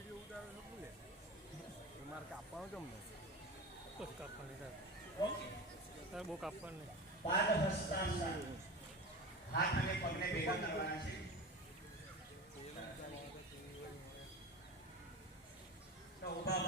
video ઉતારો છો બોલે મારે કાપવાનું તમને બસ કાપવાની તારે બહુ કાપવાનું નહીં પાદ હસ્તાંતર હાથ અને પગને ભેગા કરવાના છે તો ઊભા